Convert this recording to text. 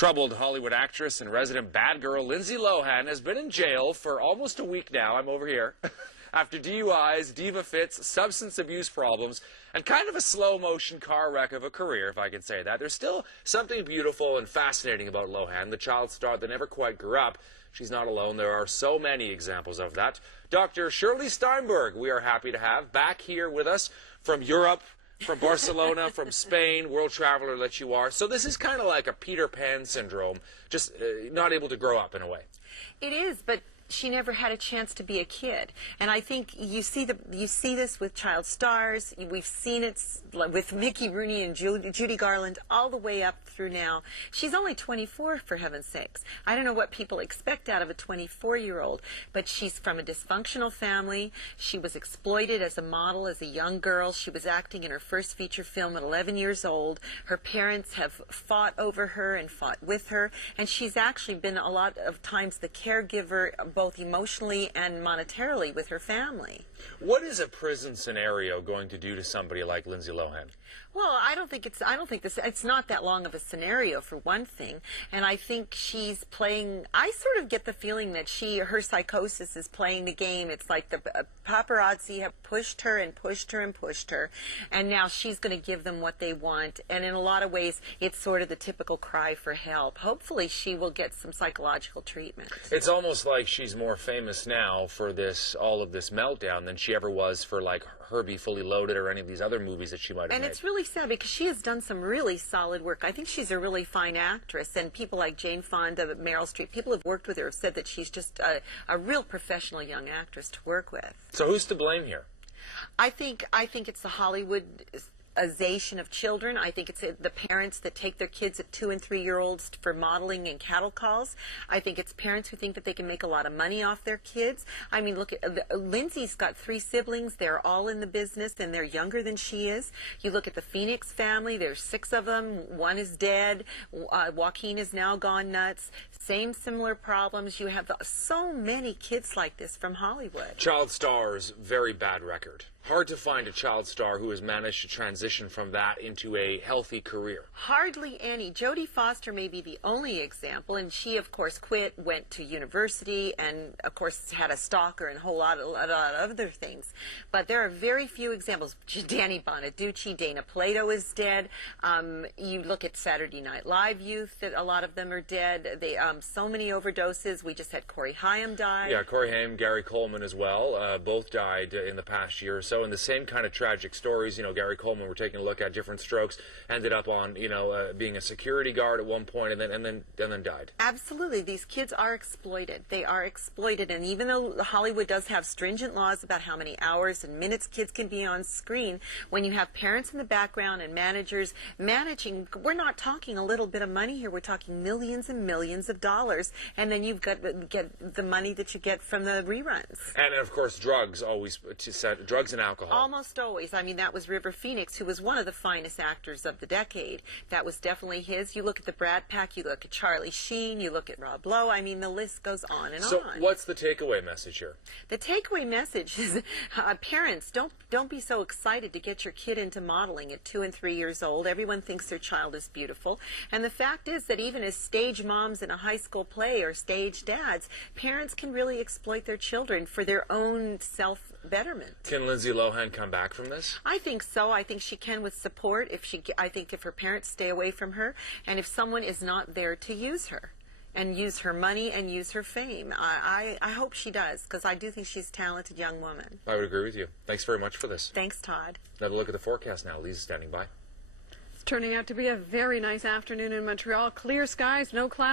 Troubled Hollywood actress and resident bad girl Lindsay Lohan has been in jail for almost a week now. I'm over here. After DUIs, diva fits, substance abuse problems, and kind of a slow-motion car wreck of a career, if I can say that. There's still something beautiful and fascinating about Lohan, the child star that never quite grew up. She's not alone. There are so many examples of that. Dr. Shirley Steinberg, we are happy to have back here with us from Europe, from Barcelona, from Spain, world traveler that you are. So this is kind of like a Peter Pan syndrome, just not able to grow up in a way. It is, but she never had a chance to be a kid, and I think you see this with child stars. We've seen it with Mickey Rooney and Judy Garland all the way up through now. She's only 24, for heaven's sakes. I don't know what people expect out of a 24-year-old, but she's from a dysfunctional family. She was exploited as a model as a young girl. She was acting in her first feature film at 11 years old. Her parents have fought over her and fought with her, and she's actually been a lot of times the caregiver, both emotionally and monetarily, with her family. What is a prison scenario going to do to somebody like Lindsay Lohan? Well, I don't think it's not that long of a scenario, for one thing, and I think she's playing. I sort of get the feeling that her psychosis is playing the game. It's like the paparazzi have pushed her and pushed her and pushed her, and now she's going to give them what they want. And in a lot of ways, it's sort of the typical cry for help. Hopefully, she will get some psychological treatment. It's almost like she's more famous now for all of this meltdown than she ever was for, like, Herbie Fully Loaded or any of these other movies that she might have made. And it's really sad because she has done some really solid work. I think she's a really fine actress, and people like Jane Fonda, Meryl Streep, people who've worked with her have said that she's just a real professional young actress to work with. So who's to blame here? I think it's the Hollywoodization of children. I think it's the parents that take their kids at 2- and 3-year-olds for modeling and cattle calls. I think it's parents who think that they can make a lot of money off their kids. I mean, look at Lindsay's got 3 siblings. They're all in the business, and they're younger than she is. You look at the Phoenix family. There's 6 of them. 1 is dead. Joaquin is now gone nuts. Same similar problems. You have so many kids like this from Hollywood. Child stars, very bad record. Hard to find a child star who has managed to transition from that into a healthy career. Hardly any. Jodie Foster may be the only example, and she, of course, quit, went to university, and, of course, had a stalker and a whole lot of other things. But there are very few examples. Danny Bonaducci, Dana Plato is dead. You look at Saturday Night Live youth, that a lot of them are dead. So many overdoses. We just had Corey Haim die. Yeah, Corey Haim, Gary Coleman as well. Both died in the past year or so. And the same kind of tragic stories. You know, Gary Coleman, we're taking a look at different strokes, ended up on, being a security guard at one point, and then died. Absolutely. These kids are exploited. They are exploited. And even though Hollywood does have stringent laws about how many hours and minutes kids can be on screen, when you have parents in the background and managers managing, we're not talking a little bit of money here. We're talking millions and millions of dollars. And then you've got get the money that you get from the reruns. And, of course, drugs and alcohol. Almost always. I mean, that was River Phoenix, who was one of the finest actors of the decade. That was definitely his. You look at the Brad Pack, you look at Charlie Sheen, you look at Rob Lowe. I mean, the list goes on and on. So what's the takeaway message here? The takeaway message is parents, don't be so excited to get your kid into modeling at 2 and 3 years old. Everyone thinks their child is beautiful. And the fact is that even as stage moms in a high school play or stage dads, parents can really exploit their children for their own self-betterment. Can Lindsay Lohan come back from this? I think so. I think she can with support. I think if her parents stay away from her, and if someone is not there to use her and use her money and use her fame. I hope she does, because I do think she's a talented young woman. I would agree with you. Thanks very much for this. Thanks, Todd. Another look at the forecast now. Lisa's standing by. It's turning out to be a very nice afternoon in Montreal. Clear skies, no clouds.